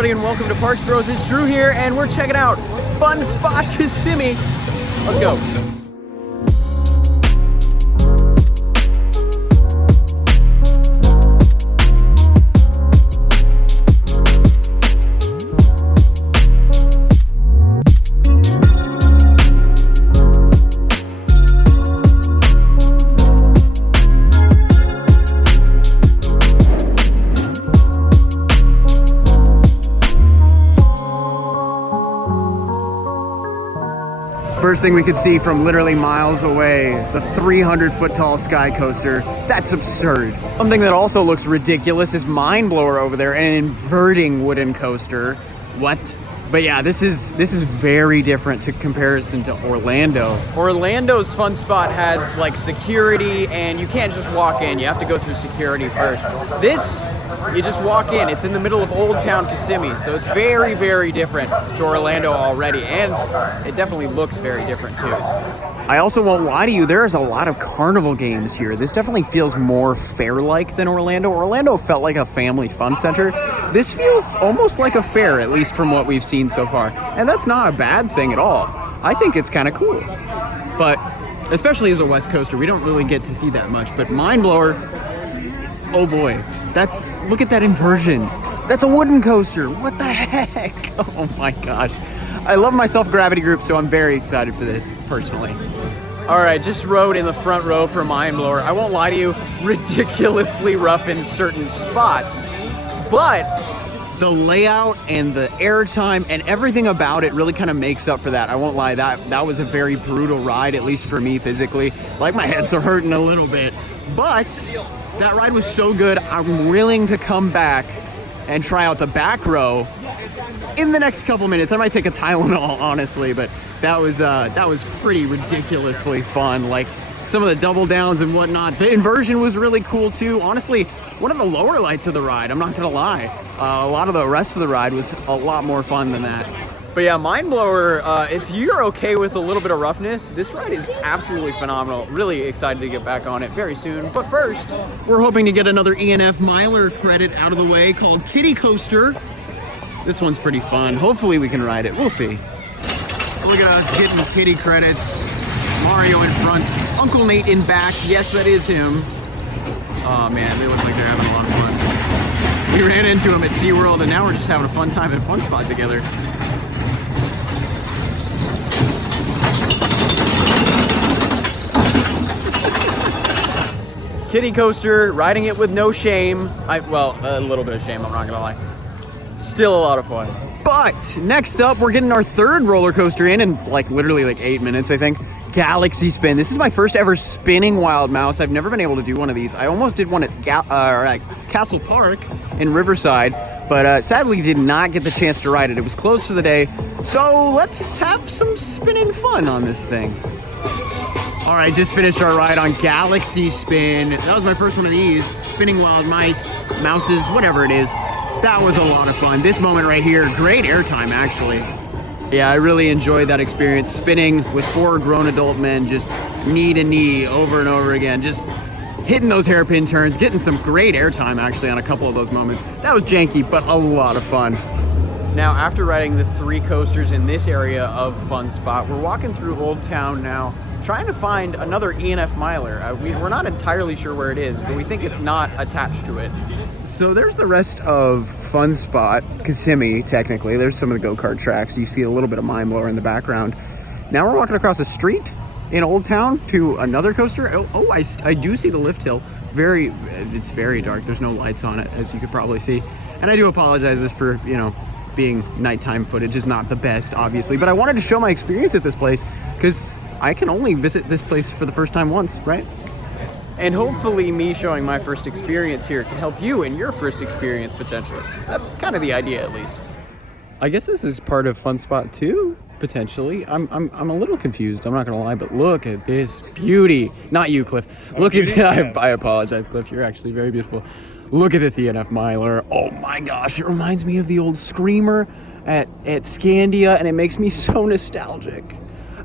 everybody, and welcome to Parks Bros. It's Drew here, and we're checking out Fun Spot Kissimmee. Let's go. First thing we could see from literally miles away, the 300-foot tall sky coaster. That's absurd. Something that also looks ridiculous is Mind Blower over there, an inverting wooden coaster. What? But yeah, this is very different to comparison to Orlando. Orlando's Fun Spot has like security, and you can't just walk in. You have to go through security first. This, you just walk in. It's in the middle of Old Town Kissimmee, so it's very, very different to Orlando already, and it definitely looks very different too. I also won't lie to you, there's a lot of carnival games here. This definitely feels more fair-like than Orlando. Orlando felt like a family fun center. This feels almost like a fair, at least from what we've seen so far. And that's not a bad thing at all. I think it's kind of cool. But especially as a West Coaster, we don't really get to see that much. But Mind Blower, oh boy, look at that inversion. That's a wooden coaster. What the heck? Oh my gosh. I love my self-gravity group, so I'm very excited for this, personally. All right, just rode in the front row for Mind Blower. I won't lie to you, ridiculously rough in certain spots, but the layout and the airtime and everything about it really kind of makes up for that. I won't lie, that was a very brutal ride, at least for me physically. Like, my heads are hurting a little bit, but that ride was so good, I'm willing to come back and try out the back row in the next couple minutes. I might take a Tylenol, honestly, but that was pretty ridiculously fun. Like, some of the double downs and whatnot. The inversion was really cool too. Honestly, one of the lower lights of the ride, I'm not gonna lie. A lot of the rest of the ride was a lot more fun than that. But yeah, Mind Blower, if you're okay with a little bit of roughness, this ride is absolutely phenomenal. Really excited to get back on it very soon. But first, we're hoping to get another ENF Miler credit out of the way called Kitty Coaster. This one's pretty fun. Hopefully we can ride it. We'll see. Look at us getting kitty credits. Mario in front, Uncle Nate in back. Yes, that is him. Oh man, they look like they're having a lot of fun. We ran into him at SeaWorld, and now we're just having a fun time at a Fun Spot together. Kitty coaster, riding it with no shame. Well, a little bit of shame, I'm not gonna lie. Still a lot of fun. But next up, we're getting our third roller coaster in like literally like 8 minutes, I think. Galaxy Spin. This is my first ever spinning Wild Mouse. I've never been able to do one of these. I almost did one at Castle Park in Riverside, but sadly did not get the chance to ride it. It was closed for the day. So let's have some spinning fun on this thing. All right, just finished our ride on Galaxy Spin. That was my first one of these. Spinning wild mouses, whatever it is. That was a lot of fun. This moment right here, great airtime actually. Yeah, I really enjoyed that experience. Spinning with 4 grown adult men, just knee to knee over and over again. Just hitting those hairpin turns, getting some great airtime actually on a couple of those moments. That was janky, but a lot of fun. Now, after riding the 3 coasters in this area of Fun Spot, we're walking through Old Town now, trying to find another ENF Miler. We're not entirely sure where it is, but we think it's not attached to it. So there's the rest of Fun Spot Kissimmee, technically. There's some of the go-kart tracks. You see a little bit of Mind Blower in the background. Now we're walking across the street in Old Town to another coaster. Oh, I do see the lift hill. It's very dark. There's no lights on it, as you could probably see. And I do apologize for, being nighttime footage is not the best, obviously. But I wanted to show my experience at this place, because I can only visit this place for the first time once, right? And hopefully me showing my first experience here can help you in your first experience, potentially. That's kind of the idea, at least. I guess this is part of Fun Spot too, potentially. I'm a little confused, I'm not gonna lie, but look at this beauty. Not you, Cliff. Look at that. I apologize, Cliff, you're actually very beautiful. Look at this ENF Miler. Oh my gosh, it reminds me of the old Screamer at Scandia, and it makes me so nostalgic.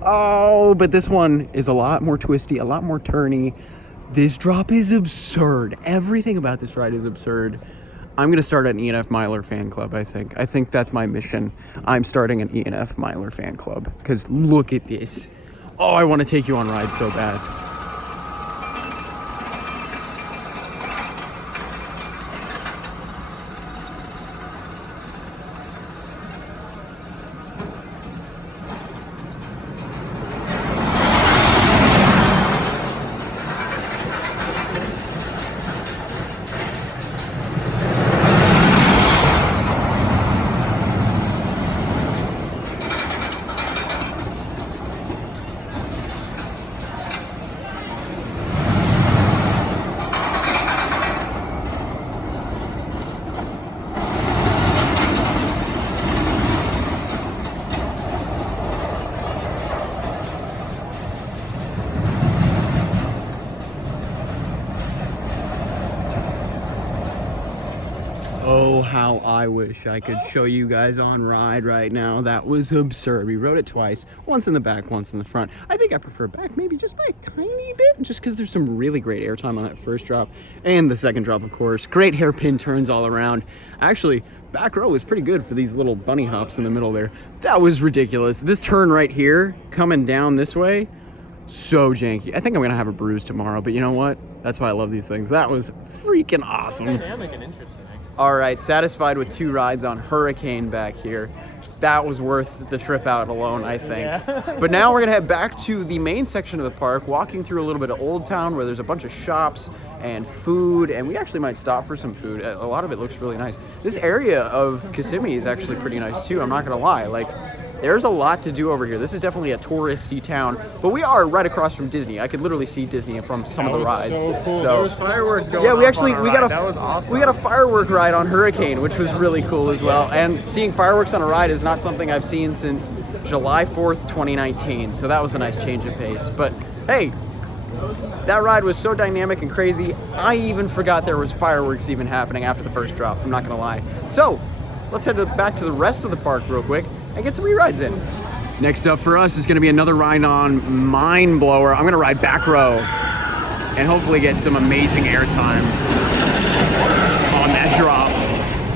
Oh, but this one is a lot more twisty, a lot more turny. This drop is absurd. Everything about this ride is absurd. I'm gonna start an E&F Myler fan club. I think that's my mission. I'm starting an E&F Myler fan club because look at this. Oh, I want to take you on rides so bad. Oh, how I wish I could show you guys on ride right now. That was absurd. We rode it twice, once in the back, once in the front. I think I prefer back maybe just by a tiny bit, just because there's some really great airtime on that first drop and the second drop, of course. Great hairpin turns all around. Actually, back row was pretty good for these little bunny hops in the middle there. That was ridiculous. This turn right here, coming down this way, so janky. I think I'm gonna have a bruise tomorrow, but you know what? That's why I love these things. That was freaking awesome. Dynamic and interesting. All right, satisfied with 2 rides on Hurricane back here. That was worth the trip out alone, I think. Yeah. But now we're gonna head back to the main section of the park, walking through a little bit of Old Town where there's a bunch of shops and food, and we actually might stop for some food. A lot of it looks really nice. This area of Kissimmee is actually pretty nice too, I'm not gonna lie. Like, there's a lot to do over here. This is definitely a touristy town, but we are right across from Disney. I could literally see Disney from some of the rides. So cool. There was fireworks going yeah, on. That was awesome. We got a firework ride on Hurricane, which was really cool as well. And seeing fireworks on a ride is not something I've seen since July 4th, 2019. So that was a nice change of pace. But hey, that ride was so dynamic and crazy. I even forgot there was fireworks even happening after the first drop. I'm not gonna lie. So let's head back to the rest of the park real quick and get some re-rides in. Next up for us is gonna be another ride on Mind Blower. I'm gonna ride back row and hopefully get some amazing airtime on that drop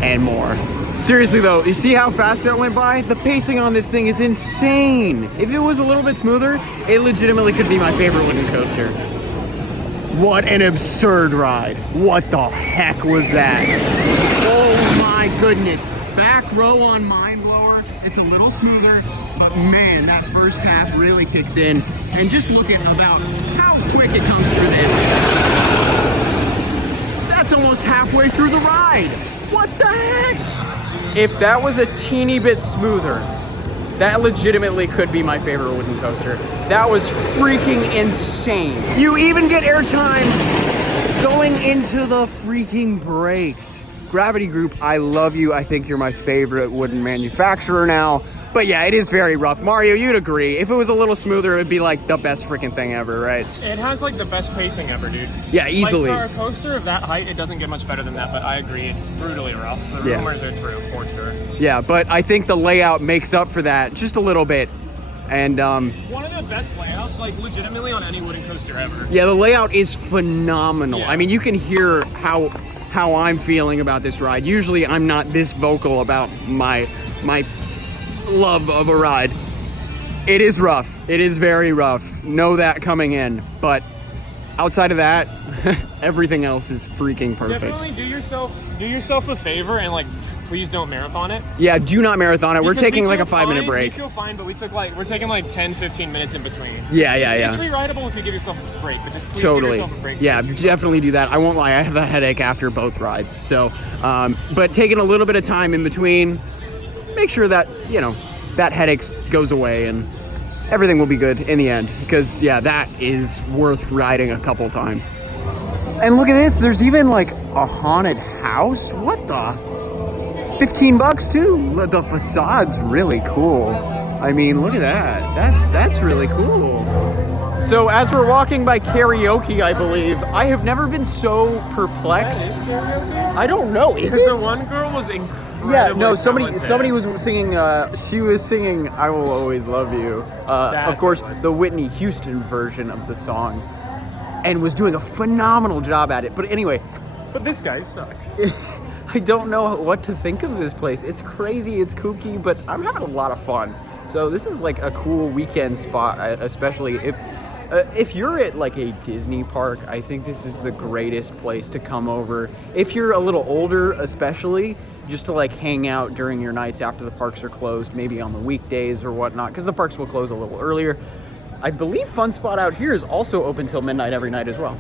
and more. Seriously though, you see how fast that went by? The pacing on this thing is insane. If it was a little bit smoother, it legitimately could be my favorite wooden coaster. What an absurd ride. What the heck was that? Oh my goodness. Back row on Mind Blower, it's a little smoother, but man, that first half really kicks in. And just look at about how quick it comes through this. That's almost halfway through the ride. What the heck? If that was a teeny bit smoother, that legitimately could be my favorite wooden coaster. That was freaking insane. You even get airtime going into the freaking brakes. Gravity Group, I love you. I think you're my favorite wooden manufacturer now. But yeah, it is very rough. Mario, you'd agree. If it was a little smoother, it would be like the best freaking thing ever, right? It has like the best pacing ever, dude. Yeah, easily. Like for a coaster of that height, it doesn't get much better than that, but I agree, it's brutally rough. The rumors are true, for sure. Yeah, but I think the layout makes up for that just a little bit. And one of the best layouts, like legitimately on any wooden coaster ever. Yeah, the layout is phenomenal. Yeah. I mean, you can hear how I'm feeling about this ride. Usually I'm not this vocal about my love of a ride. It is rough. It is very rough. Know that coming in. But outside of that, everything else is freaking perfect. Definitely do yourself a favor and like please don't marathon it. Yeah, do not marathon it. We're taking like a 5-minute break. We feel fine, but we're taking like 10-15 minutes in between. Yeah. It's re-rideable if you give yourself a break, but just please give yourself a break. Yeah, definitely do that. I won't lie, I have a headache after both rides. So, but taking a little bit of time in between, make sure that, you know, that headache goes away and everything will be good in the end. Because yeah, that is worth riding a couple times. And look at this, there's even like a haunted house. What the? $15 too. The facade's really cool. I mean, look at that. That's really cool. So as we're walking by karaoke, I believe, I have never been so perplexed. I don't know. Is it? The one girl was incredible. Yeah, no, somebody was singing, she was singing I Will Always Love You. Of course, the Whitney Houston version of the song. And was doing a phenomenal job at it. But anyway. But this guy sucks. I don't know what to think of this place. It's crazy, it's kooky, but I'm having a lot of fun. So this is like a cool weekend spot, especially if you're at like a Disney park. I think this is the greatest place to come over. If you're a little older, especially, just to like hang out during your nights after the parks are closed, maybe on the weekdays or whatnot, because the parks will close a little earlier. I believe Fun Spot out here is also open till midnight every night as well.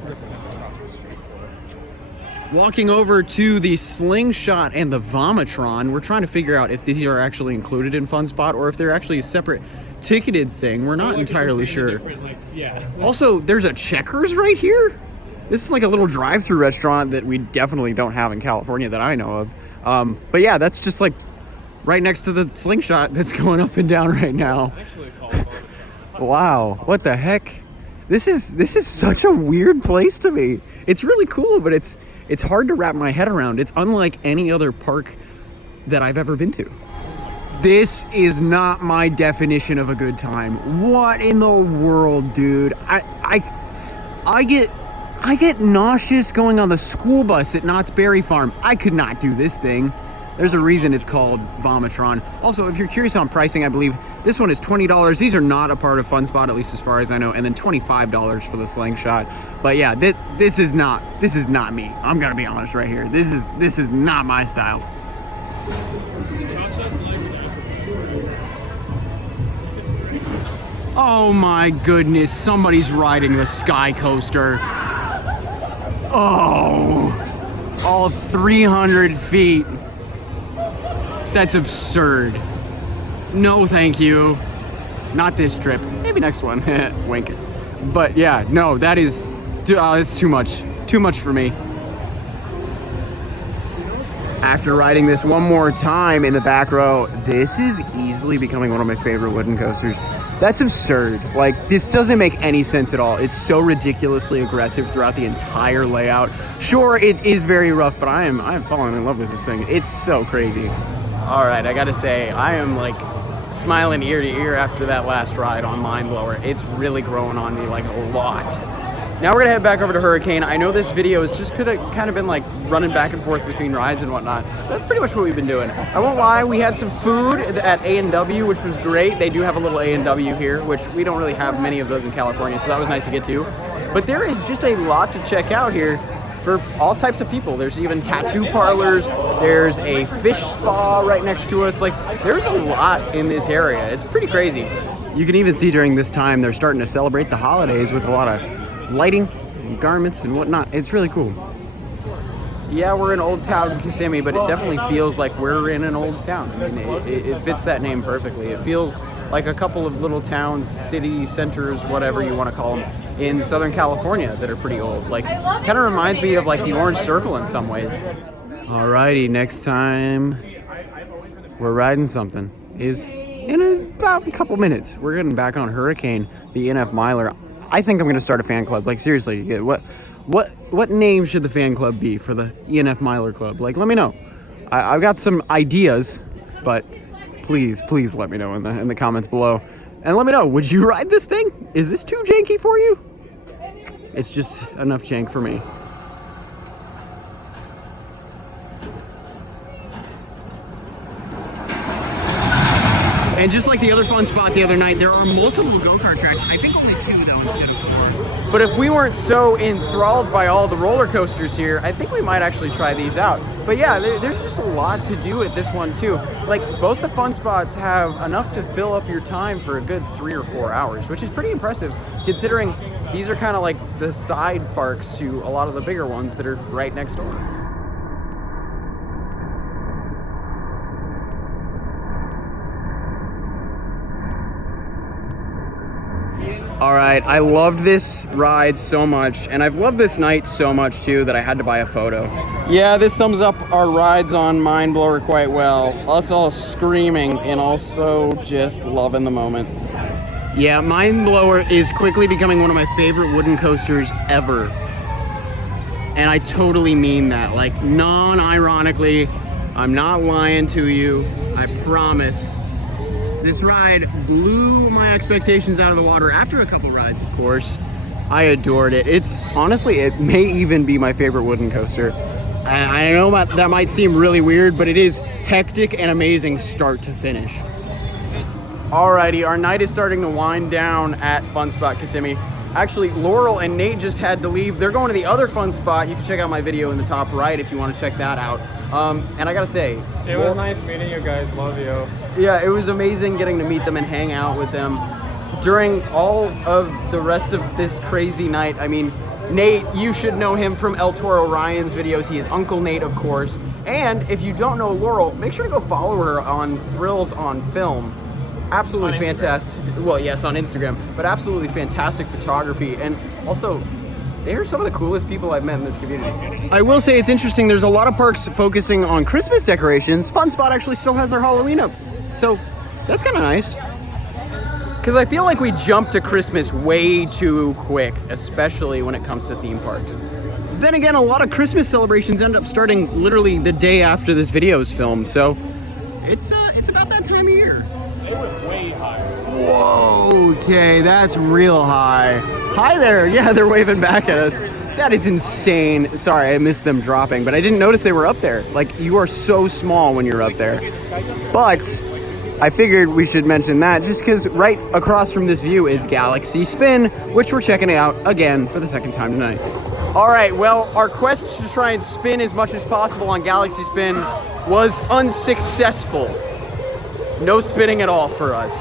Walking over to the Slingshot and the Vomitron, we're trying to figure out if these are actually included in Fun Spot or if they're actually a separate ticketed thing. We're not entirely sure. Also, there's a Checkers right here. This is like a little drive-through restaurant that we definitely don't have in California that I know of. But yeah, that's just like right next to the Slingshot that's going up and down right now. Wow, what the heck? This is such a weird place to me. It's really cool, but it's hard to wrap my head around. It's unlike any other park that I've ever been to. This is not my definition of a good time. What in the world, dude? I get nauseous going on the school bus at Knott's Berry Farm. I could not do this thing. There's a reason it's called Vomitron. Also, if you're curious on pricing, I believe this one is $20. These are not a part of Fun Spot, at least as far as I know, and then $25 for the Slingshot. But yeah, this is not me. I'm gonna be honest right here. This is not my style. Oh my goodness, somebody's riding the Sky Coaster. Oh, all 300 feet. That's absurd. No, thank you. Not this trip. Maybe next one. Wink. But yeah, no, that is, it's too much. Too much for me. After riding this one more time in the back row, this is easily becoming one of my favorite wooden coasters. That's absurd. Like, this doesn't make any sense at all. It's so ridiculously aggressive throughout the entire layout. Sure, it is very rough, but I am falling in love with this thing. It's so crazy. All right, I gotta say, I am like smiling ear to ear after that last ride on Mind Blower. It's really growing on me like a lot. Now we're gonna head back over to Hurricane. I know this video is just could have kind of been like running back and forth between rides and whatnot. That's pretty much what we've been doing. I won't lie, we had some food at A&W, which was great. They do have a little A&W here, which we don't really have many of those in California, so that was nice to get to. But there is just a lot to check out here for all types of people. There's even tattoo parlors. There's a fish spa right next to us. Like, there's a lot in this area. It's pretty crazy. You can even see during this time, they're starting to celebrate the holidays with a lot of lighting and garments and whatnot. It's really cool. Yeah, we're in Old Town Kissimmee, but it definitely feels like we're in an old town. I mean, it fits that name perfectly. It feels like a couple of little towns, city centers, whatever you want to call them, in Southern California that are pretty old. Like, kind of reminds me of like the Orange Circle in some ways. Alrighty, next time we're riding something is in about a couple minutes. We're getting back on Hurricane, the NF Miler. I think I'm gonna start a fan club. Like, seriously, what name should the fan club be for the ENF Miler Club? Like, let me know. I've got some ideas, but please let me know in the comments below. And let me know, would you ride this thing? Is this too janky for you? It's just enough jank for me. And just like the other Fun Spot the other night, there are multiple go-kart tracks. I think only 2 though instead of 4. But if we weren't so enthralled by all the roller coasters here, I think we might actually try these out. But yeah, there's just a lot to do at this one too. Like, both the Fun Spots have enough to fill up your time for a good 3 or 4 hours, which is pretty impressive considering these are kind of like the side parks to a lot of the bigger ones that are right next door. All right, I loved this ride so much, and I've loved this night so much too that I had to buy a photo. Yeah, this sums up our rides on Mind Blower quite well. Us all screaming and also just loving the moment. Yeah, Mind Blower is quickly becoming one of my favorite wooden coasters ever. And I totally mean that, like, non-ironically. I'm not lying to you, I promise. This ride blew my expectations out of the water after a couple rides, of course. I adored it. It's honestly, it may even be my favorite wooden coaster. I know that might seem really weird, but it is hectic and amazing start to finish. Alrighty, our night is starting to wind down at Fun Spot Kissimmee. Actually, Laurel and Nate just had to leave. They're going to the other fun spot. You can check out my video in the top right if you want to check that out. And I gotta say, it was nice meeting you guys. Love you. Yeah, it was amazing getting to meet them and hang out with them during all of the rest of this crazy night. I mean, Nate, you should know him from El Toro Ryan's videos. He is Uncle Nate, of course. And if you don't know Laurel, make sure to go follow her on Thrills on Film. Absolutely fantastic. Well, yes, on Instagram, but absolutely fantastic photography. And also, they are some of the coolest people I've met in this community. I will say it's interesting. There's a lot of parks focusing on Christmas decorations. Fun Spot actually still has their Halloween up. So that's kind of nice. Because I feel like we jump to Christmas way too quick, especially when it comes to theme parks. Then again, a lot of Christmas celebrations end up starting literally the day after this video is filmed. So it's about that time of year. They went way higher. Whoa, okay, that's real high. Hi there, yeah, they're waving back at us. That is insane. Sorry, I missed them dropping, but I didn't notice they were up there. Like, you are so small when you're up there. But I figured we should mention that just because right across from this view is Galaxy Spin, which we're checking out again for the second time tonight. All right, well, our quest to try and spin as much as possible on Galaxy Spin was unsuccessful. No spinning at all for us.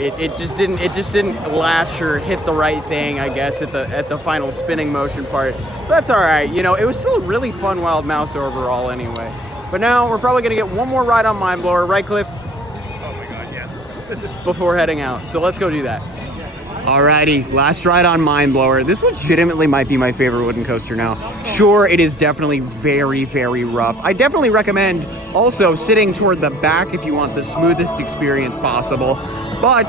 It just didn't lash or hit the right thing, I guess, at the final spinning motion part. But that's all right. You know, it was still a really fun Wild Mouse overall anyway. But now we're probably gonna get one more ride on Mind Blower, right, Cliff? Oh my God, yes. Before heading out. So let's go do that. Alrighty, last ride on Mind Blower. This legitimately might be my favorite wooden coaster now. Sure, it is definitely very, very rough. I definitely recommend also sitting toward the back if you want the smoothest experience possible. But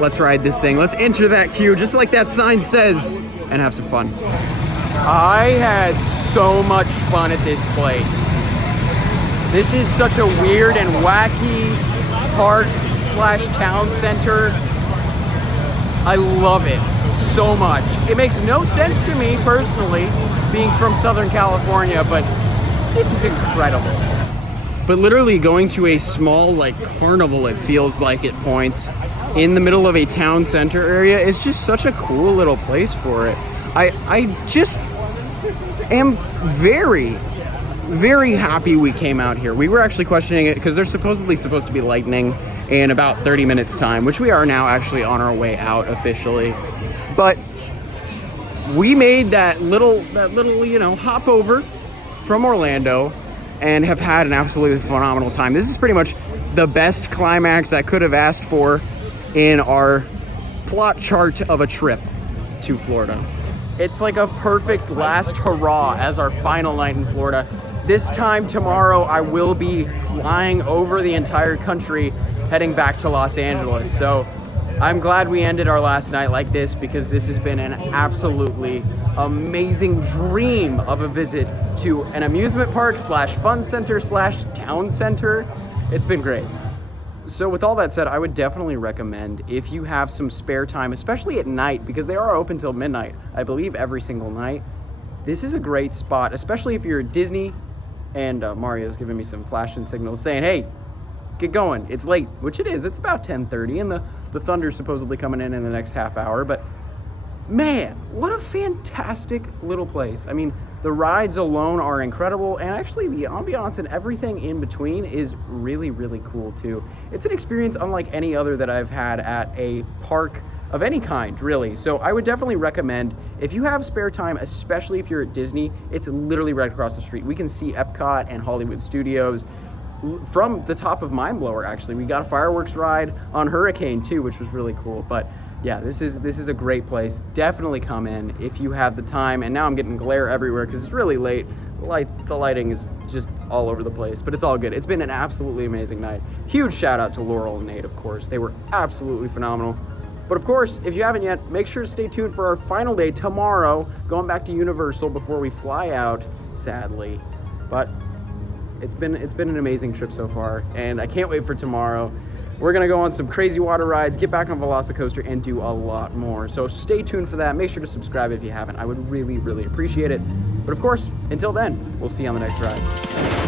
let's ride this thing. Let's enter that queue just like that sign says and have some fun. I had so much fun at this place. This is such a weird and wacky park slash town center. I love it so much. It makes no sense to me personally, being from Southern California, but this is incredible. But literally going to a small, like, carnival, it feels like at points, in the middle of a town center area is just such a cool little place for it. I just am very, very happy we came out here. We were actually questioning it because there's supposedly supposed to be lightning in about 30 minutes time, which we are now actually on our way out officially. But we made that little, you know, hop over from Orlando and have had an absolutely phenomenal time. This is pretty much the best climax I could have asked for in our plot chart of a trip to Florida. It's like a perfect last hurrah as our final night in Florida. This time tomorrow, I will be flying over the entire country, heading back to Los Angeles. So I'm glad we ended our last night like this because this has been an absolutely amazing dream of a visit to an amusement park slash fun center slash town center. It's been great. So with all that said, I would definitely recommend if you have some spare time, especially at night, because they are open till midnight, I believe every single night. This is a great spot, especially if you're at Disney, and Mario's giving me some flashing signals saying, hey, get going, it's late, which it is. It's about 10:30 and the thunder's supposedly coming in the next half hour, but man, what a fantastic little place. I mean, the rides alone are incredible, and actually the ambiance and everything in between is really, really cool too. It's an experience unlike any other that I've had at a park of any kind, really. So I would definitely recommend, if you have spare time, especially if you're at Disney, it's literally right across the street. We can see Epcot and Hollywood Studios from the top of Mind Blower, actually. We got a fireworks ride on Hurricane too, which was really cool. But yeah, this is a great place. Definitely come in if you have the time. And now I'm getting glare everywhere because it's really late. The lighting is just all over the place, but it's all good. It's been an absolutely amazing night. Huge shout out to Laurel and Nate, of course. They were absolutely phenomenal. But of course, if you haven't yet, make sure to stay tuned for our final day tomorrow, going back to Universal before we fly out, sadly. But it's been an amazing trip so far, and I can't wait for tomorrow. we're gonna go on some crazy water rides, get back on Velocicoaster, and do a lot more. So stay tuned for that. Make sure to subscribe if you haven't. I would really, really appreciate it. But of course, until then, we'll see you on the next ride.